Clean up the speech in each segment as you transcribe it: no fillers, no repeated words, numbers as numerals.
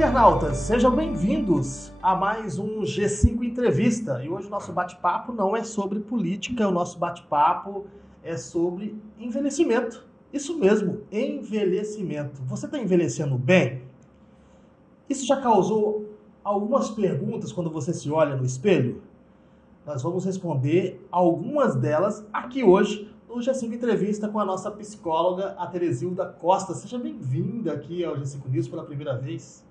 internautas, sejam bem-vindos a mais um G5 Entrevista. E hoje o nosso bate-papo não é sobre política, o nosso bate-papo é sobre envelhecimento. Isso mesmo, envelhecimento. Você está envelhecendo bem? Isso já causou algumas perguntas quando você se olha no espelho? Nós vamos responder algumas delas aqui hoje no G5 Entrevista com a nossa psicóloga, a Teresilda Costa. Seja bem-vinda aqui ao G5 News pela primeira vez.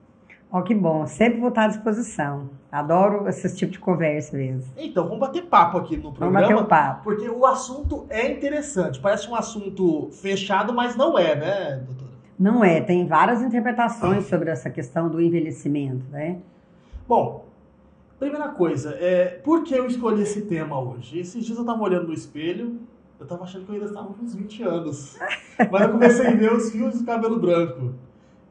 Oh, que bom, sempre vou estar à disposição. Adoro esse tipo de conversa mesmo. Então, vamos bater papo aqui no programa. Vamos bater um papo. Porque o assunto é interessante. Parece um assunto fechado, mas não é, né, doutora? Não é, tem várias interpretações sobre essa questão do envelhecimento, né? Bom, primeira coisa, por que eu escolhi esse tema hoje? Esses dias eu estava olhando no espelho, eu estava achando que eu ainda estava com uns 20 anos. Mas eu comecei a ver os fios de cabelo branco.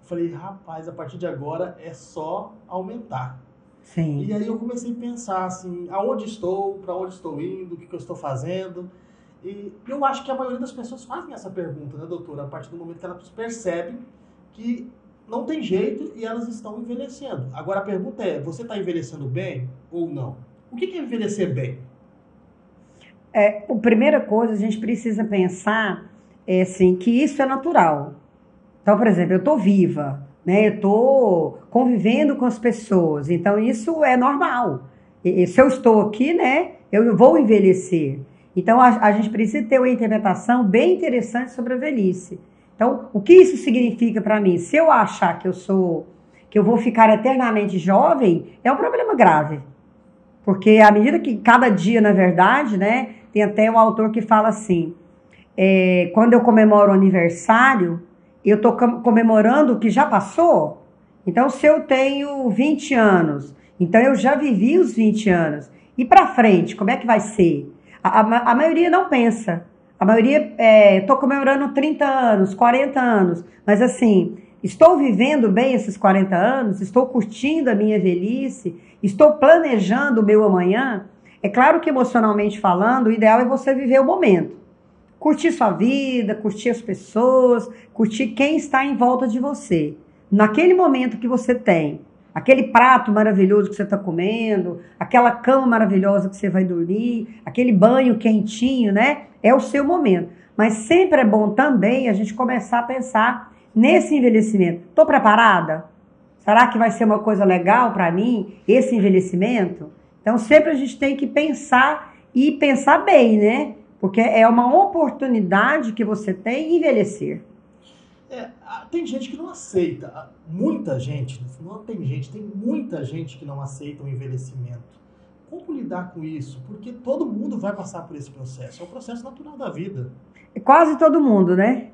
Falei, rapaz, a partir de agora é só aumentar. Sim. E aí eu comecei a pensar assim, aonde estou, para onde estou indo, o que eu estou fazendo. E eu acho que a maioria das pessoas fazem essa pergunta, né, doutora? A partir do momento que elas percebem que não tem jeito e elas estão envelhecendo. Agora a pergunta é, você está envelhecendo bem ou não? O que é envelhecer bem? A primeira coisa, a gente precisa pensar assim, que isso é natural. Então, por exemplo, eu estou viva, né? Eu estou convivendo com as pessoas, então isso é normal. E se eu estou aqui, né, eu vou envelhecer. Então, a gente precisa ter uma interpretação bem interessante sobre a velhice. Então, o que isso significa para mim? Se eu achar que eu vou ficar eternamente jovem, é um problema grave. Porque à medida que cada dia, na verdade, né, tem até um autor que fala assim, quando eu comemoro o aniversário, eu estou comemorando o que já passou. Então, se eu tenho 20 anos, então eu já vivi os 20 anos. E para frente, como é que vai ser? A maioria não pensa. A maioria, estou comemorando 30 anos, 40 anos. Mas assim, estou vivendo bem esses 40 anos? Estou curtindo a minha velhice? Estou planejando o meu amanhã? É claro que emocionalmente falando, o ideal é você viver o momento. Curtir sua vida, curtir as pessoas, curtir quem está em volta de você. Naquele momento que você tem, aquele prato maravilhoso que você está comendo, aquela cama maravilhosa que você vai dormir, aquele banho quentinho, né? É o seu momento. Mas sempre é bom também a gente começar a pensar nesse envelhecimento. Estou preparada? Será que vai ser uma coisa legal para mim, esse envelhecimento? Então sempre a gente tem que pensar e pensar bem, né? Porque é uma oportunidade que você tem envelhecer. Tem gente que não aceita, muita gente, não tem gente, tem muita gente que não aceita o envelhecimento. Como lidar com isso? Porque todo mundo vai passar por esse processo, é um processo natural da vida. Quase todo mundo, né?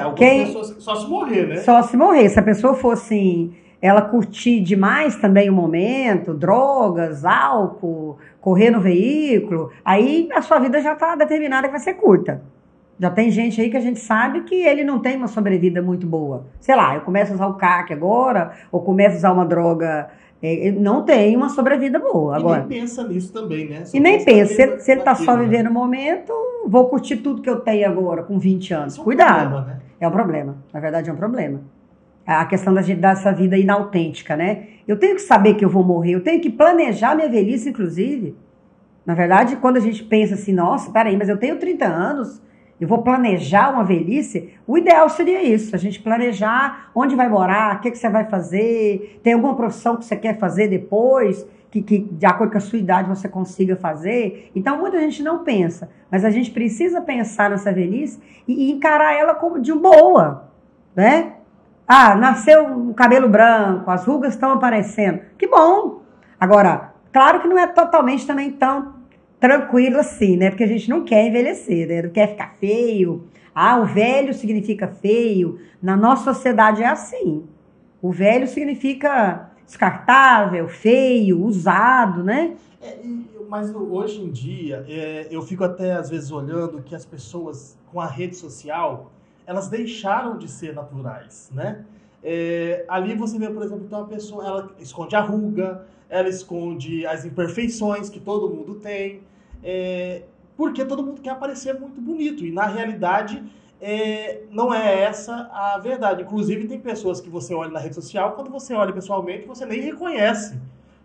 Algumas pessoas, só se morrer, né? Só se morrer, se a pessoa fosse ela curtir demais também o momento, drogas, álcool, correr no veículo, aí a sua vida já está determinada que vai ser curta. Já tem gente aí que a gente sabe que ele não tem uma sobrevida muito boa. Sei lá, eu começo a usar o crack agora, ou começo a usar uma droga, não tem uma sobrevida boa. Agora, e nem pensa nisso também, né? E nem pensa, se ele está só vivendo o momento, vou curtir tudo que eu tenho agora, com 20 anos. Isso Cuidado. Problema, né? É um problema, na verdade é um problema. A questão da gente dar essa vida inautêntica, né? Eu tenho que saber que eu vou morrer, eu tenho que planejar minha velhice, inclusive. Na verdade, quando a gente pensa assim, nossa, peraí, mas eu tenho 30 anos, eu vou planejar uma velhice, o ideal seria isso, a gente planejar onde vai morar, o que você vai fazer, tem alguma profissão que você quer fazer depois, que de acordo com a sua idade você consiga fazer. Então, muita gente não pensa, mas a gente precisa pensar nessa velhice e encarar ela como de boa, né? Ah, nasceu um cabelo branco, as rugas estão aparecendo. Que bom! Agora, claro que não é totalmente também tão tranquilo assim, né? Porque a gente não quer envelhecer, né? Não quer ficar feio. Ah, o velho significa feio. Na nossa sociedade é assim. O velho significa descartável, feio, usado, né? Mas hoje em dia, eu fico até às vezes olhando que as pessoas com a rede social, elas deixaram de ser naturais, né? Ali você vê, por exemplo, que uma pessoa, ela esconde a ruga, ela esconde as imperfeições que todo mundo tem, porque todo mundo quer aparecer muito bonito. E, na realidade, não é essa a verdade. Inclusive, tem pessoas que você olha na rede social, quando você olha pessoalmente, você nem reconhece.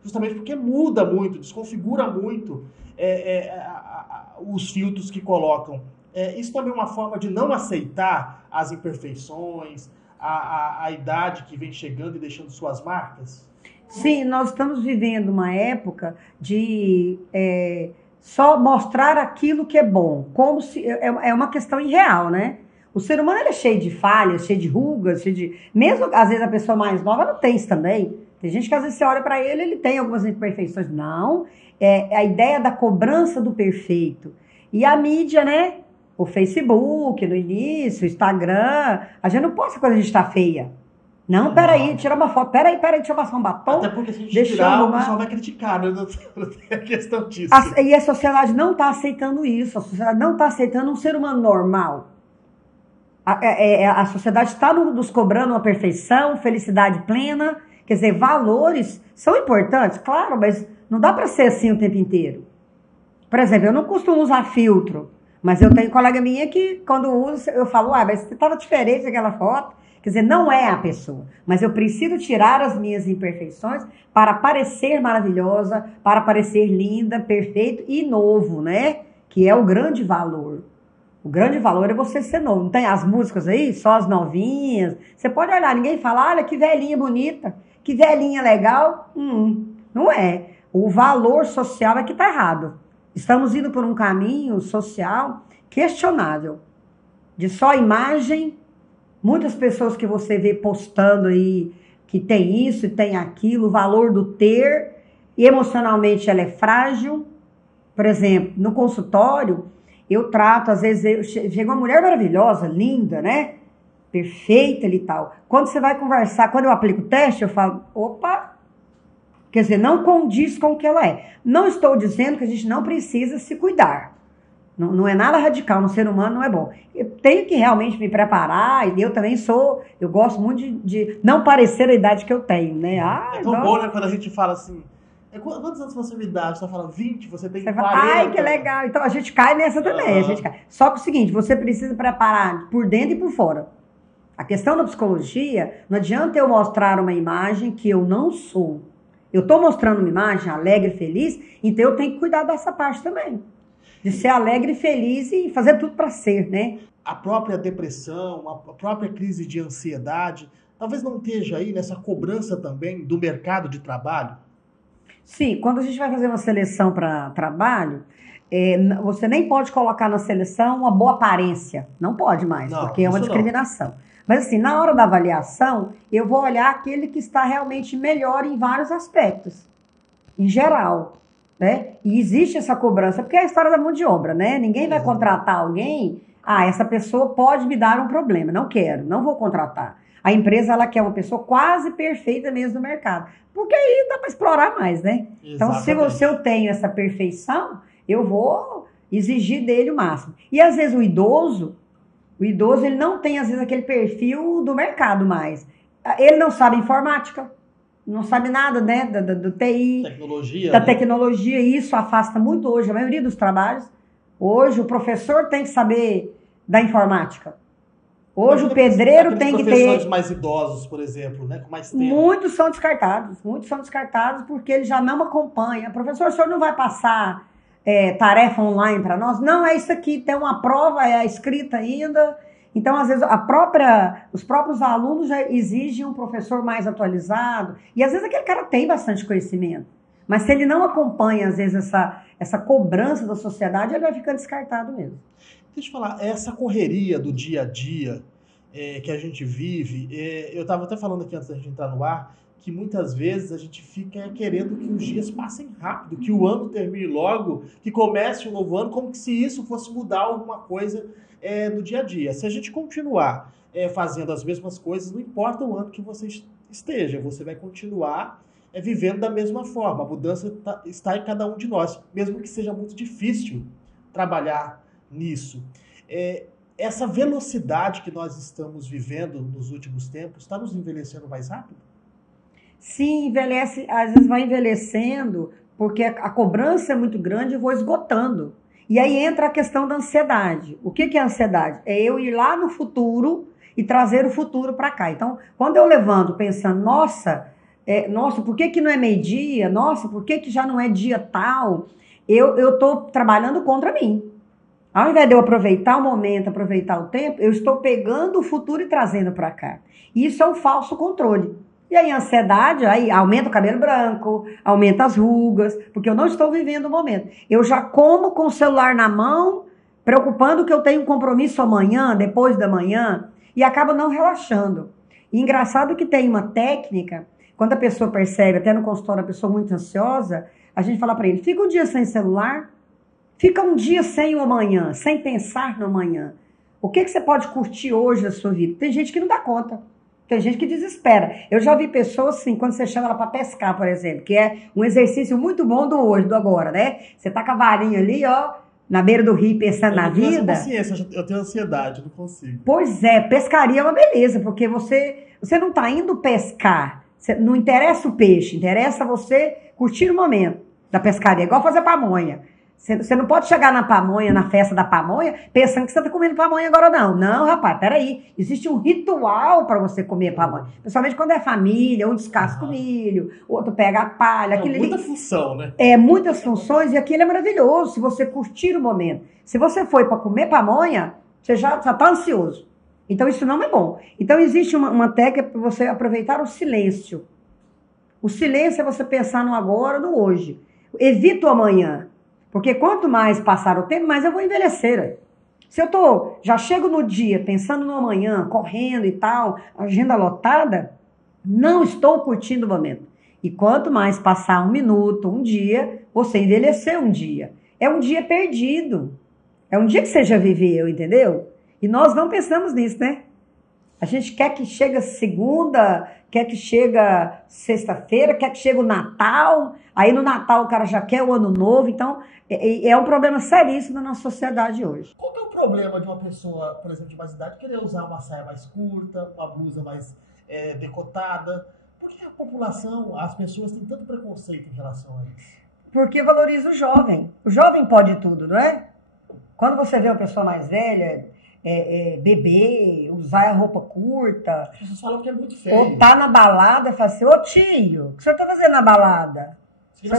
Justamente porque muda muito, desconfigura muito os filtros que colocam. Isso também é uma forma de não aceitar as imperfeições, a idade que vem chegando e deixando suas marcas? Sim, nós estamos vivendo uma época de só mostrar aquilo que é bom, como se é uma questão irreal, né? O ser humano ele é cheio de falhas, cheio de rugas, mesmo às vezes a pessoa mais nova não tem isso também. Tem gente que às vezes você olha para ele, ele tem algumas imperfeições. Não, é a ideia da cobrança do perfeito. E a mídia, né? O Facebook, no início, o Instagram, a gente não posta quando a gente está feia. Não, peraí, tira uma foto. Peraí, deixa eu passar um batom. Até porque se a gente tirar, o pessoal vai criticar, né? Não tem a questão disso. E a sociedade não está aceitando isso. A sociedade não está aceitando um ser humano normal. A sociedade está nos cobrando uma perfeição, felicidade plena. Quer dizer, valores são importantes, claro, mas não dá para ser assim o tempo inteiro. Por exemplo, eu não costumo usar filtro, mas eu tenho colega minha que, quando usa, eu falo, mas você estava diferente daquela foto. Quer dizer, não é a pessoa, mas eu preciso tirar as minhas imperfeições para parecer maravilhosa, para parecer linda, perfeito e novo, né? Que é o grande valor. O grande valor é você ser novo. Não tem as músicas aí, só as novinhas. Você pode olhar, ninguém fala, olha que velhinha bonita, que velhinha legal. Não é. O valor social é que está errado. Estamos indo por um caminho social questionável, de só imagem. Muitas pessoas que você vê postando aí que tem isso e tem aquilo, o valor do ter, e emocionalmente ela é frágil. Por exemplo, no consultório, eu trato, às vezes, chega uma mulher maravilhosa, linda, né? Perfeita e tal. Quando você vai conversar, quando eu aplico o teste, eu falo, opa, quer dizer, não condiz com o que ela é. Não estou dizendo que a gente não precisa se cuidar. Não é nada radical, no ser humano não é bom. Eu tenho que realmente me preparar, e eu também eu gosto muito de não parecer a idade que eu tenho, né? É tão bom, né, quando a gente fala assim, quantos anos você me dá? Você fala 20, você tem 40. Ai, que legal. Então a gente cai nessa também. A gente cai. Só que é o seguinte, você precisa preparar por dentro e por fora. A questão da psicologia, não adianta eu mostrar uma imagem que eu não sou. Eu estou mostrando uma imagem alegre e feliz, então eu tenho que cuidar dessa parte também. De ser alegre e feliz e fazer tudo para ser, né? A própria depressão, a própria crise de ansiedade, talvez não esteja aí nessa cobrança também do mercado de trabalho? Sim, quando a gente vai fazer uma seleção para trabalho, você nem pode colocar na seleção uma boa aparência. Não pode mais, não, porque é uma discriminação. Não. Mas assim, na hora da avaliação, eu vou olhar aquele que está realmente melhor em vários aspectos, em geral. Né? E existe essa cobrança, porque é a história da mão de obra, né? Ninguém vai contratar alguém, essa pessoa pode me dar um problema, não quero, não vou contratar. A empresa, ela quer uma pessoa quase perfeita mesmo no mercado, porque aí dá para explorar mais, né? Exatamente. Então, se eu tenho essa perfeição, eu vou exigir dele o máximo. E às vezes o idoso ele não tem às vezes aquele perfil do mercado mais. Ele não sabe informática, não sabe nada, né, do TI, da tecnologia, e isso afasta muito hoje a maioria dos trabalhos. Hoje o professor tem que saber da informática. Hoje o pedreiro tem que ter... professores mais idosos, por exemplo, né, com mais tempo. Muitos são descartados porque ele já não acompanha. Professor, o senhor não vai passar tarefa online para nós? Não, é isso aqui, tem uma prova, é escrita ainda... Então, às vezes, os próprios alunos já exigem um professor mais atualizado. E, às vezes, aquele cara tem bastante conhecimento. Mas, se ele não acompanha, às vezes, essa cobrança da sociedade, ele vai ficando descartado mesmo. Deixa eu falar, essa correria do dia a dia que a gente vive, eu estava até falando aqui antes da gente entrar no ar, que muitas vezes a gente fica querendo que os dias passem rápido, que o ano termine logo, que comece um novo ano, como que se isso fosse mudar alguma coisa no dia a dia. Se a gente continuar fazendo as mesmas coisas, não importa o ano que você esteja, você vai continuar vivendo da mesma forma. A mudança está em cada um de nós, mesmo que seja muito difícil trabalhar nisso. Essa velocidade que nós estamos vivendo nos últimos tempos está nos envelhecendo mais rápido? Sim, envelhece, às vezes vai envelhecendo, porque a cobrança é muito grande e vou esgotando. E aí entra a questão da ansiedade. O que é a ansiedade? É eu ir lá no futuro e trazer o futuro para cá. Então, quando eu levanto pensando, nossa, por que não é meio-dia? Nossa, por que já não é dia tal? Eu estou trabalhando contra mim. Ao invés de eu aproveitar o momento, aproveitar o tempo, eu estou pegando o futuro e trazendo para cá. Isso é um falso controle. E aí a ansiedade, aí aumenta o cabelo branco, aumenta as rugas, porque eu não estou vivendo o momento. Eu já como com o celular na mão, preocupando que eu tenho um compromisso amanhã, depois da manhã, e acabo não relaxando. E engraçado que tem uma técnica, quando a pessoa percebe, até no consultório, a pessoa muito ansiosa, a gente fala para ele, fica um dia sem celular, fica um dia sem o amanhã, sem pensar no amanhã. O que você pode curtir hoje da sua vida? Tem gente que não dá conta. Tem gente que desespera. Eu já vi pessoas assim, quando você chama ela para pescar, por exemplo, que é um exercício muito bom do hoje, do agora, né? Você tá com a varinha ali, ó, na beira do rio, pensando na vida. Eu tenho ansiedade, não consigo. Pois é, pescaria é uma beleza, porque você não tá indo pescar. Não interessa o peixe, interessa você curtir o momento da pescaria, igual fazer pamonha. Você não pode chegar na pamonha, na festa da pamonha, pensando que você está comendo pamonha agora, não. Não, rapaz, peraí. Existe um ritual para você comer pamonha. Principalmente quando é família, um descasca o milho, o outro pega a palha. Muita função, né? Muitas funções, e aquilo é maravilhoso, se você curtir o momento. Se você foi para comer pamonha, você já está ansioso. Então, isso não é bom. Então, existe uma técnica para você aproveitar o silêncio. O silêncio é você pensar no agora, no hoje. Evita o amanhã. Porque quanto mais passar o tempo, mais eu vou envelhecer. Se eu já chego no dia pensando no amanhã, correndo e tal, agenda lotada, não estou curtindo o momento. E quanto mais passar um minuto, um dia, você envelheceu um dia. É um dia perdido. É um dia que você já viveu, entendeu? E nós não pensamos nisso, né? A gente quer que chegue segunda, quer que chegue sexta-feira, quer que chegue o Natal. Aí no Natal o cara já quer o Ano Novo. Então é um problema seríssimo na nossa sociedade hoje. Qual que é o problema de uma pessoa, por exemplo, de mais idade, querer usar uma saia mais curta, uma blusa mais decotada? Por que a população, as pessoas têm tanto preconceito em relação a isso? Porque valoriza o jovem. O jovem pode tudo, não é? Quando você vê uma pessoa mais velha... beber, usar roupa curta. As pessoas falam que é muito feio. Ou tá na balada e fala assim, ô tio, o que você tá fazendo na balada? Você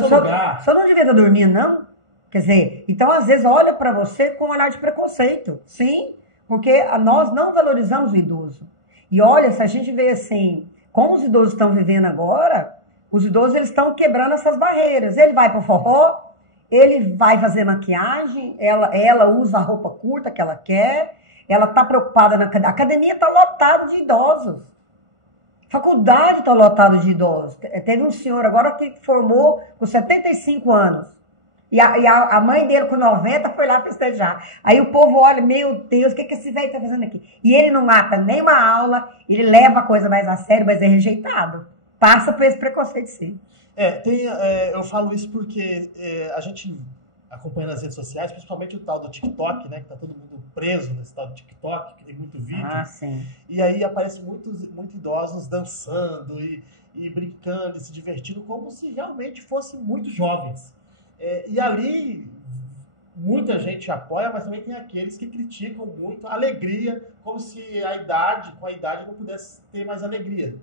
não devia estar dormindo, não? Quer dizer, então às vezes olha para você com um olhar de preconceito. Sim, porque nós não valorizamos o idoso. E olha, se a gente vê assim, como os idosos estão vivendo agora, os idosos eles estão quebrando essas barreiras. Ele vai pro forró, ele vai fazer maquiagem, ela usa a roupa curta que ela quer, ela está preocupada na academia. A academia está lotada de idosos. Faculdade está lotada de idosos. Teve um senhor agora que formou com 75 anos. E a mãe dele, com 90, foi lá festejar. Aí o povo olha, meu Deus, o que esse velho está fazendo aqui? E ele não mata nem uma aula, ele leva a coisa mais a sério, mas é rejeitado. Passa por esse preconceito, sim. Eu falo isso porque a gente acompanha nas redes sociais, principalmente o tal do TikTok, né? Que tá todo mundo preso nesse tal do TikTok, que tem muito vídeo. Ah, sim. E aí aparecem muitos idosos dançando e brincando e se divertindo como se realmente fossem muito jovens. E ali muita gente apoia, mas também tem aqueles que criticam muito a alegria, como se com a idade não pudesse ter mais alegria.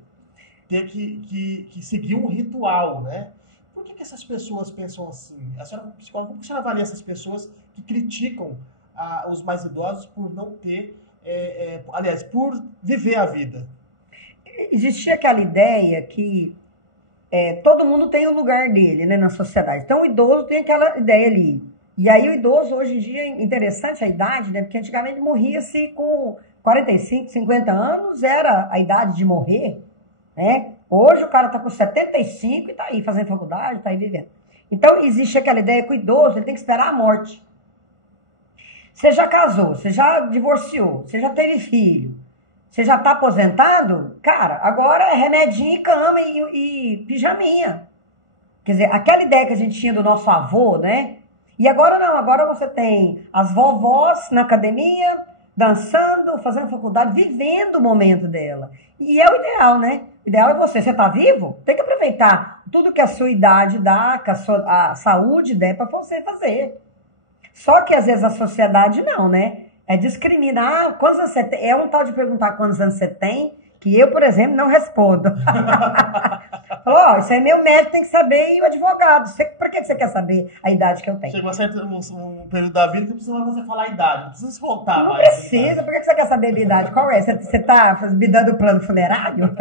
Ter que seguir um ritual, né? Por que essas pessoas pensam assim? A senhora, como psicóloga, como a senhora avalia essas pessoas que criticam os mais idosos por não ter, aliás, por viver a vida? Existia aquela ideia que todo mundo tem o lugar dele, né, na sociedade. Então o idoso tem aquela ideia ali. E aí o idoso, hoje em dia, é interessante a idade, né? Porque antigamente morria-se com 45, 50 anos, era a idade de morrer. Né? Hoje o cara está com 75 e está aí fazendo faculdade, está aí vivendo. Então existe aquela ideia que o idoso ele tem que esperar a morte. Você já casou, você já divorciou, você já teve filho, você já está aposentado? Cara, agora é remedinho e cama e pijaminha. Quer dizer, aquela ideia que a gente tinha do nosso avô, né? E agora não, agora você tem as vovós na academia, dançando, fazendo faculdade, vivendo o momento dela. E é o ideal, né? O ideal é você está vivo, tem que aproveitar tudo que a sua idade dá, que a saúde der para você fazer. Só que às vezes a sociedade não, né? É discriminar. Ah, quantos anos você tem? É um tal de perguntar quantos anos você tem, que eu, por exemplo, não respondo. Falou, ó, isso aí meu médico tem que saber e o advogado. Por que você quer saber a idade que eu tenho? Chegou a certo um período da vida que não precisa mais você falar a idade, não precisa se contar não mais. Não precisa, por que você quer saber a minha idade? Qual é? Você tá me dando plano funerário?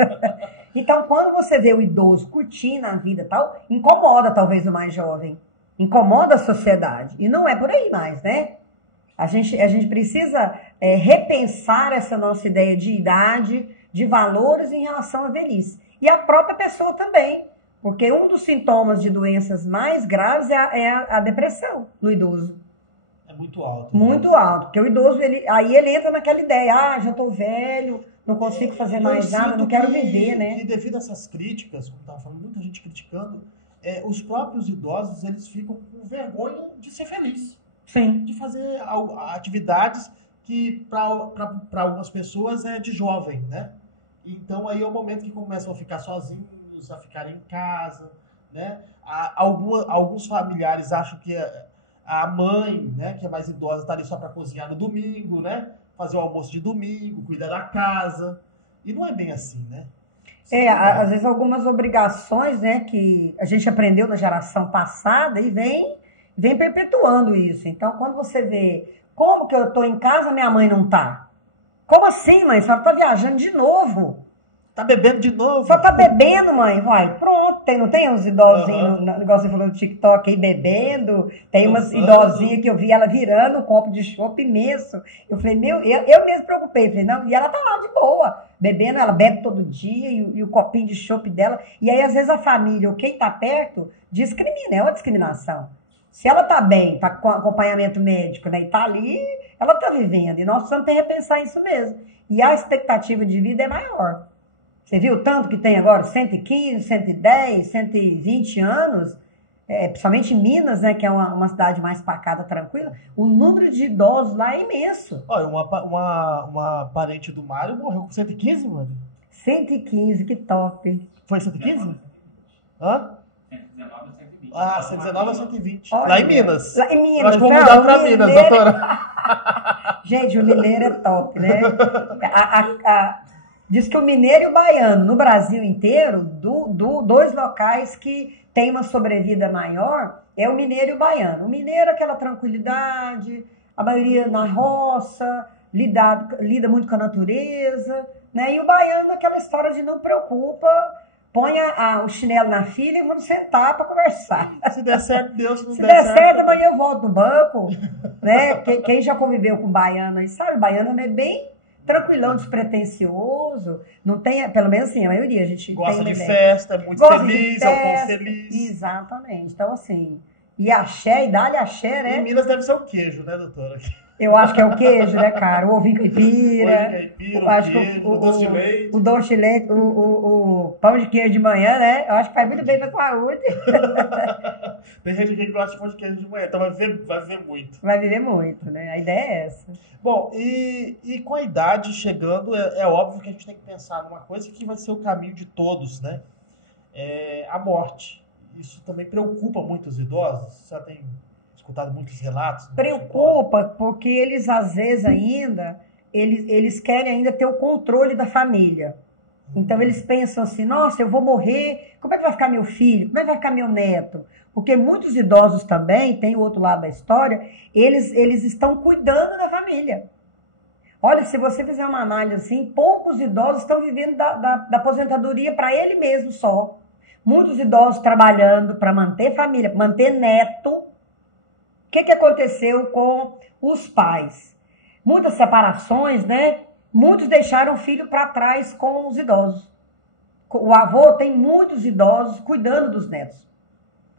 Então, quando você vê o idoso curtindo a vida e tal, incomoda talvez o mais jovem. Incomoda a sociedade. E não é por aí mais, né? A gente precisa repensar essa nossa ideia de idade, de valores em relação à velhice. E a própria pessoa também. Porque um dos sintomas de doenças mais graves é a depressão no idoso. É muito alto. Muito alto. Porque o idoso, aí ele entra naquela ideia, já estou velho, não consigo fazer mais nada, não quero viver, né? E devido a essas críticas, como estava falando, muita gente criticando, os próprios idosos, eles ficam com vergonha de ser feliz. Sim. De fazer atividades que para algumas pessoas é de jovem, né? Então aí é o momento que começam a ficar sozinhos, a ficarem em casa, né? Alguns familiares acham que a mãe, né, que é mais idosa, está ali só para cozinhar no domingo, né? Fazer o almoço de domingo, cuidar da casa. E não é bem assim, né? Às vezes algumas obrigações, né, que a gente aprendeu na geração passada e vem perpetuando isso. Então, quando você vê como que eu estou em casa, minha mãe não está. Como assim, mãe? A senhora está viajando de novo. Tá bebendo de novo? Só tá bebendo, mãe. Vai, pronto. Não tem uns idosinhos, igual você falou do TikTok aí, bebendo. Tem umas idosinhas que eu vi ela virando um copo de chopp imenso. Eu falei, eu mesmo preocupei. Falei, não, e ela tá lá de boa, bebendo. Ela bebe todo dia e o copinho de chopp dela. E aí, às vezes, a família ou quem tá perto discrimina, é uma discriminação. Se ela tá bem, tá com acompanhamento médico, né, e tá ali, ela tá vivendo. E nós precisamos repensar isso mesmo. E a expectativa de vida é maior. Você viu tanto que tem agora? 115, 110, 120 anos, principalmente em Minas, né, que é uma cidade mais pacata, tranquila, o número de idosos lá é imenso. Olha, uma parente do Mário morreu com 115, mano? 115, que top. Foi 115? Hã? 119 ou 120. Ah, 119 ou 120. Olha, lá em Minas. Lá em Minas. Eu acho que vou mudar pra Minas, doutora. Gente, o mineiro é top, né? Diz que o mineiro e o baiano, no Brasil inteiro, dois locais que têm uma sobrevida maior, é o mineiro e o baiano. O mineiro, aquela tranquilidade, a maioria na roça, lida muito com a natureza, né? E o baiano, aquela história de não preocupa, põe o chinelo na filha e vamos sentar para conversar. Se der certo, Deus, não Se der certo, também. amanhã eu volto no banco, né? Quem já conviveu com baiano aí sabe, o baiano é bem tranquilão, despretensioso, não tem, pelo menos assim, a maioria, a gente gosta tem de festa, é muito feliz, é um povo feliz. Exatamente, então assim, e axé, e dá-lhe axé, né? Em Minas deve ser o queijo, né, doutora? Eu acho que é o queijo, né, cara? O ovinho caipira, o doce de leite. O doce de leite, o pão de queijo de manhã, né? Eu acho que faz muito bem pra saúde. Tem gente que gosta de pão de queijo de manhã, então vai viver muito. Vai viver muito, né? A ideia é essa. Bom, e com a idade chegando, é óbvio que a gente tem que pensar numa coisa que vai ser o caminho de todos, né? A morte. Isso também preocupa muito os idosos? Você já tem escutado muitos relatos? Preocupa, porque eles, às vezes, ainda, eles querem ainda ter o controle da família. Então, eles pensam assim, nossa, eu vou morrer, como é que vai ficar meu filho? Como é que vai ficar meu neto? Porque muitos idosos também, tem o outro lado da história, eles estão cuidando da família. Olha, se você fizer uma análise assim, poucos idosos estão vivendo da aposentadoria para ele mesmo só. Muitos idosos trabalhando para manter família, manter neto. O que aconteceu com os pais? Muitas separações, né? Muitos deixaram o filho para trás com os idosos. O avô tem muitos idosos cuidando dos netos.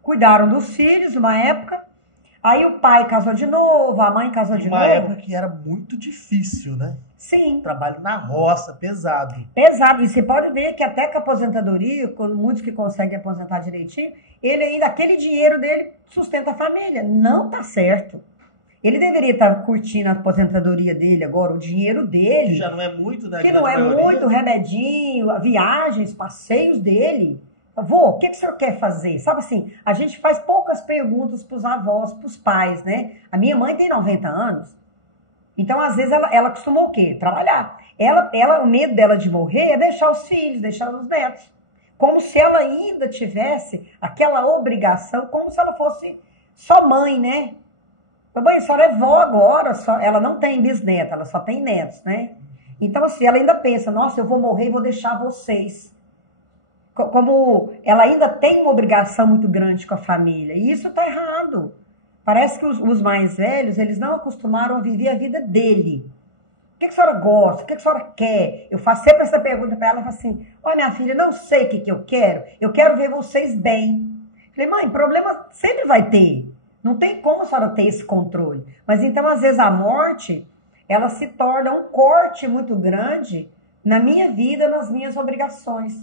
Cuidaram dos filhos uma época, aí o pai casou de novo, a mãe casou de novo. Uma época que era muito difícil, né? Sim. Trabalho na roça, pesado. Pesado. E você pode ver que até com a aposentadoria, quando muitos que conseguem aposentar direitinho, ele ainda, aquele dinheiro dele sustenta a família. Não tá certo. Ele deveria estar curtindo a aposentadoria dele agora, o dinheiro dele. Que já não é muito, né? Que não é muito, remedinho, viagens, passeios dele. Vô, o que o senhor quer fazer? Sabe assim, a gente faz poucas perguntas para os avós, para os pais, né? A minha mãe tem 90 anos, então às vezes ela costumou o quê? Trabalhar. O medo dela de morrer é deixar os filhos, deixar os netos. Como se ela ainda tivesse aquela obrigação, como se ela fosse só mãe, né? Mãe, a senhora é vó agora, ela não tem bisneta, ela só tem netos, né? Então assim, ela ainda pensa, nossa, eu vou morrer e vou deixar vocês. Como ela ainda tem uma obrigação muito grande com a família. E isso está errado. Parece que os mais velhos, eles não acostumaram a viver a vida dele. O que a senhora gosta? O que a senhora quer? Eu faço sempre essa pergunta para ela, ela fala assim, olha minha filha, não sei o que eu quero ver vocês bem. Falei, mãe, problema sempre vai ter. Não tem como a senhora ter esse controle. Mas então, às vezes, a morte, ela se torna um corte muito grande na minha vida, nas minhas obrigações.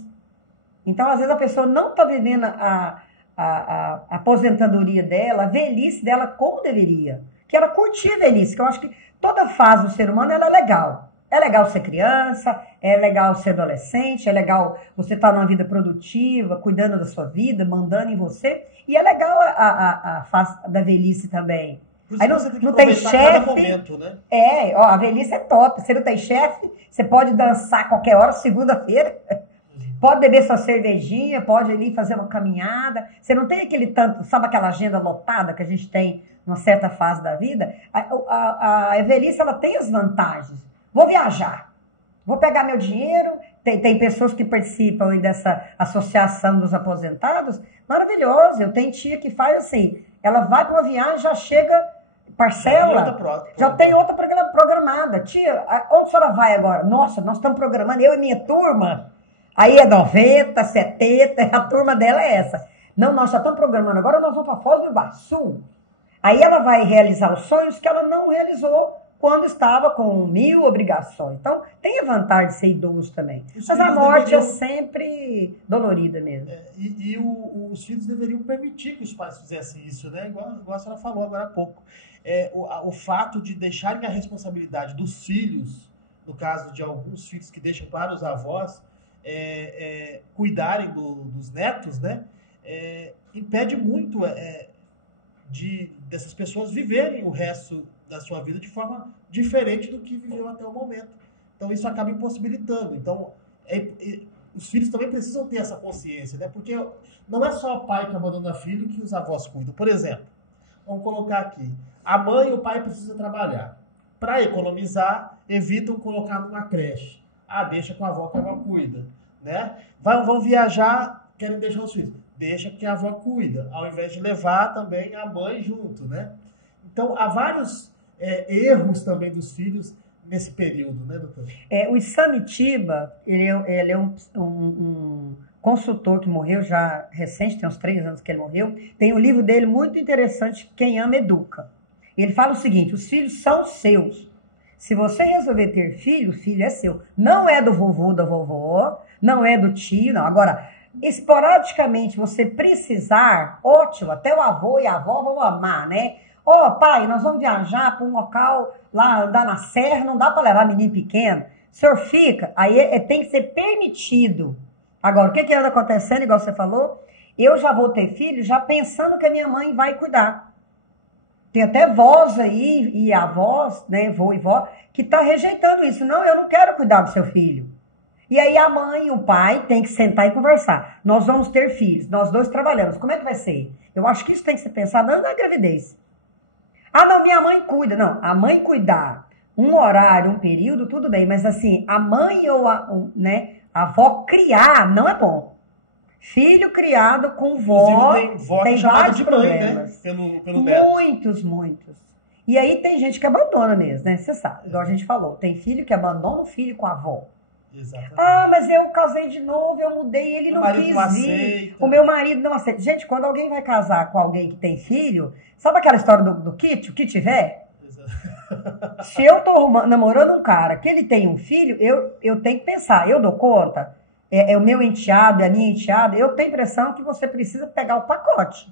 Então, às vezes, a pessoa não está vivendo a aposentadoria dela, a velhice dela como deveria. Que ela curtir a velhice, que eu acho que toda fase do ser humano ela é legal. É legal ser criança, é legal ser adolescente, é legal você estar numa vida produtiva, cuidando da sua vida, mandando em você. E é legal a fase da velhice também. Aí não tem chefe. Momento, né? A velhice é top. Você não tem chefe, você pode dançar qualquer hora, segunda-feira. Pode beber sua cervejinha, pode ali fazer uma caminhada. Você não tem aquele tanto, sabe aquela agenda lotada que a gente tem numa certa fase da vida? A velhice, ela tem as vantagens. Vou viajar, vou pegar meu dinheiro. Tem pessoas que participam dessa associação dos aposentados. Maravilhoso. Eu tenho tia que faz assim, ela vai para uma viagem, já chega, parcela, já tem outra programada. Tia, onde a senhora vai agora? Nossa, nós estamos programando, eu e minha turma. Aí é 90, 70, a turma dela é essa. Não, nós já estamos programando, agora nós vamos para Foz do Iguaçu. Aí ela vai realizar os sonhos que ela não realizou quando estava com 1000 obrigações. Então, tem a vantagem de ser idoso também. Mas a morte é sempre dolorida mesmo. Os filhos deveriam permitir que os pais fizessem isso, né? Igual a senhora falou agora há pouco. O fato de deixarem a responsabilidade dos filhos, no caso de alguns filhos que deixam para os avós, cuidarem dos netos, né? Impede muito dessas pessoas viverem o resto da sua vida de forma diferente do que viveu até o momento. Então isso acaba impossibilitando. Então os filhos também precisam ter essa consciência, né? Porque não é só o pai que abandona filho que os avós cuidam. Por exemplo, vamos colocar aqui, a mãe e o pai precisam trabalhar. Para economizar, evitam colocar numa creche. Deixa com a avó que a avó cuida, né? Vão viajar, querem deixar os filhos. Deixa que a avó cuida, ao invés de levar também a mãe junto, né? Então, há vários erros também dos filhos nesse período, né, doutor? O Samitiba, ele é um consultor que morreu já recente, tem uns 3 anos que ele morreu. Tem um livro dele muito interessante, Quem Ama Educa. Ele fala o seguinte, os filhos são seus. Se você resolver ter filho, o filho é seu. Não é do vovô, da vovó, não é do tio, não. Agora, esporadicamente você precisar, ótimo, até o avô e a avó vão amar, né? Pai, nós vamos viajar para um local lá na serra, não dá para levar menino pequeno. O senhor fica, aí tem que ser permitido. Agora, o que anda acontecendo, igual você falou? Eu já vou ter filho já pensando que a minha mãe vai cuidar. Tem até vós aí e avós, né, vô e vó, que tá rejeitando isso. Não, eu não quero cuidar do seu filho. E aí a mãe e o pai têm que sentar e conversar. Nós vamos ter filhos, nós dois trabalhamos. Como é que vai ser? Eu acho que isso tem que ser pensado antes da gravidez. Não, minha mãe cuida. Não, a mãe cuidar um horário, um período, tudo bem. Mas assim, a mãe ou a avó criar não é bom. Filho criado com vó tem vários problemas. Né? Pelo muitos. E aí tem gente que abandona mesmo, né? Você sabe, igual a gente falou. Tem filho que abandona o filho com a avó. Exatamente. Mas eu casei de novo, eu mudei, ele não quis vir. O meu marido não aceita. Gente, quando alguém vai casar com alguém que tem filho, sabe aquela história do kit, o que tiver? Se eu tô namorando um cara que ele tem um filho, eu tenho que pensar, eu dou conta? É o meu enteado, é a minha enteada, eu tenho a impressão que você precisa pegar o pacote.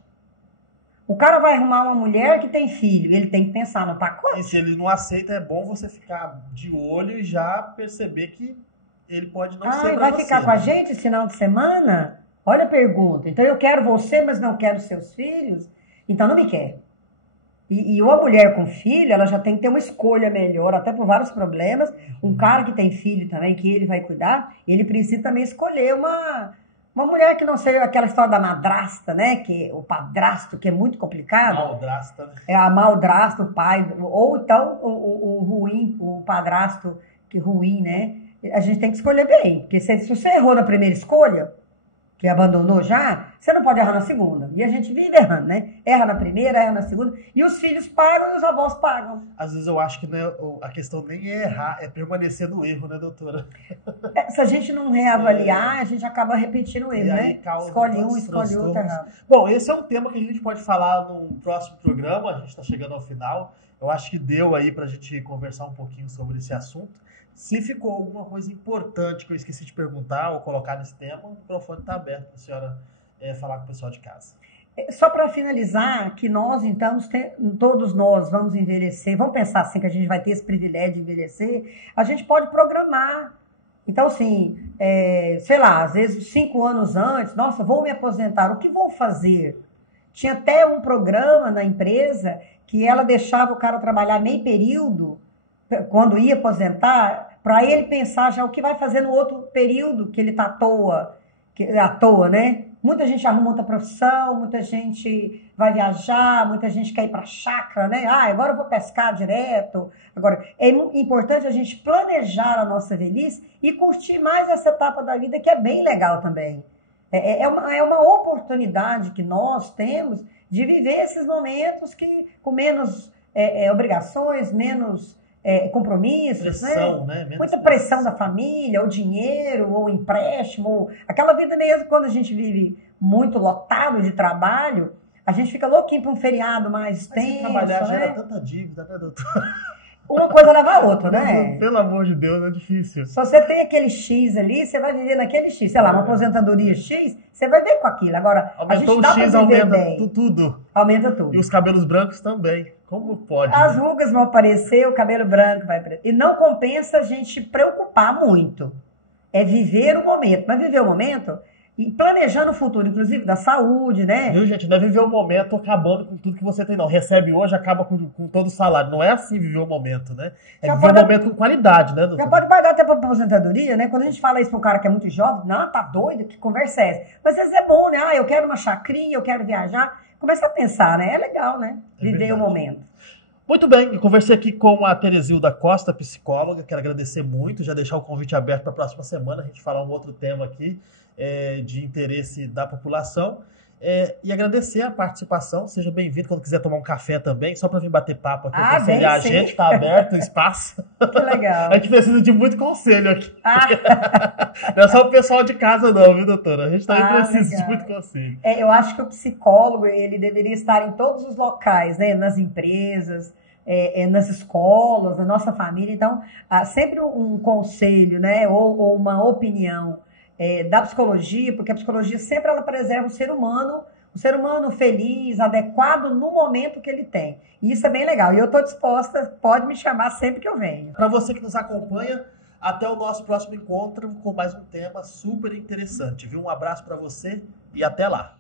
O cara vai arrumar uma mulher que tem filho, ele tem que pensar no pacote. E se ele não aceita, é bom você ficar de olho e já perceber que ele pode não ser pra vai você, ficar com a né? gente esse final de semana? Olha a pergunta. Então, eu quero você, mas não quero seus filhos? Então, não me quer. E uma mulher com filho, ela já tem que ter uma escolha melhor, até por vários problemas. Um cara que tem filho também, que ele vai cuidar, ele precisa também escolher uma mulher que não seja aquela história da madrasta, né? Que, o padrasto, que é muito complicado. Maldrasta, né? É a maldrasta, o pai. Ou então o ruim, o padrasto que ruim, né? A gente tem que escolher bem. Porque se você errou na primeira escolha, que abandonou já, você não pode errar na segunda. E a gente vive errando, né? Erra na primeira, erra na segunda. E os filhos pagam e os avós pagam. Às vezes eu acho que né, a questão nem é errar, é permanecer no erro, né, doutora? Se a gente não reavaliar, a gente acaba repetindo o erro, né? Escolhe um, escolhe outro errado. Bom, esse é um tema que a gente pode falar no próximo programa. A gente está chegando ao final. Eu acho que deu aí para a gente conversar um pouquinho sobre esse assunto. Se ficou alguma coisa importante que eu esqueci de perguntar ou colocar nesse tema, o microfone está aberto para a senhora falar com o pessoal de casa. Só para finalizar, que nós, então, todos nós vamos envelhecer, vamos pensar assim, que a gente vai ter esse privilégio de envelhecer, a gente pode programar. Então, assim, sei lá, às vezes 5 anos antes, nossa, vou me aposentar, o que vou fazer? Tinha até um programa na empresa que ela deixava o cara trabalhar meio período, quando ia aposentar, para ele pensar já o que vai fazer no outro período que ele está à toa, né? Muita gente arruma outra profissão, muita gente vai viajar, muita gente quer ir para a chácara, né? Ah, agora eu vou pescar direto. Agora, é importante a gente planejar a nossa velhice e curtir mais essa etapa da vida, que é bem legal também. É uma oportunidade que nós temos de viver esses momentos com menos obrigações, menos compromissos, pressão, né? Muita pressão da família, ou dinheiro, ou empréstimo, ou aquela vida mesmo, quando a gente vive muito lotado de trabalho, a gente fica louquinho para um feriado mais tenso. Se trabalhar gera tanta dívida, né, doutor? Uma coisa leva a outra, né? Pelo amor de Deus, é difícil. Se você tem aquele X ali, você vai viver naquele X. Sei lá, uma aposentadoria X, você vai ver com aquilo. Agora, aumentou a gente dá o X, aumenta tudo. Aumenta tudo. E os cabelos brancos também. Como pode? As rugas vão aparecer, o cabelo branco vai aparecer. E não compensa a gente preocupar muito. É viver o momento. Mas viver o momento e planejando o futuro, inclusive da saúde, né? Viu, gente? Não é viver o momento acabando com tudo que você tem, não. Recebe hoje, acaba com todo o salário. Não é assim viver o momento, né? É viver o momento com qualidade, né, doutor? Já pode guardar até para aposentadoria, né? Quando a gente fala isso para um cara que é muito jovem, não, tá doido, que conversa é essa? Mas às vezes é bom, né? Ah, eu quero uma chacrinha, eu quero viajar. Começa a pensar, né? É legal, né? Viver o momento. Muito bem, eu conversei aqui com a Teresilda Costa, psicóloga. Quero agradecer muito, já deixar o convite aberto para a próxima semana, a gente falar um outro tema aqui de interesse da população. E agradecer a participação, seja bem-vindo quando quiser tomar um café também, só para vir bater papo aqui, aconselhar a gente, está aberto o espaço. Que legal. A gente precisa de muito conselho aqui. Não é só o pessoal de casa não, viu, doutora? A gente também precisa de muito conselho. Eu acho que o psicólogo, ele deveria estar em todos os locais, né? Nas empresas, nas escolas, na nossa família. Então, sempre um conselho, né? Ou uma opinião da psicologia, porque a psicologia sempre ela preserva o ser humano feliz, adequado no momento que ele tem. E isso é bem legal. E eu estou disposta, pode me chamar sempre que eu venho. Para você que nos acompanha, até o nosso próximo encontro com mais um tema super interessante, viu? Um abraço para você e até lá.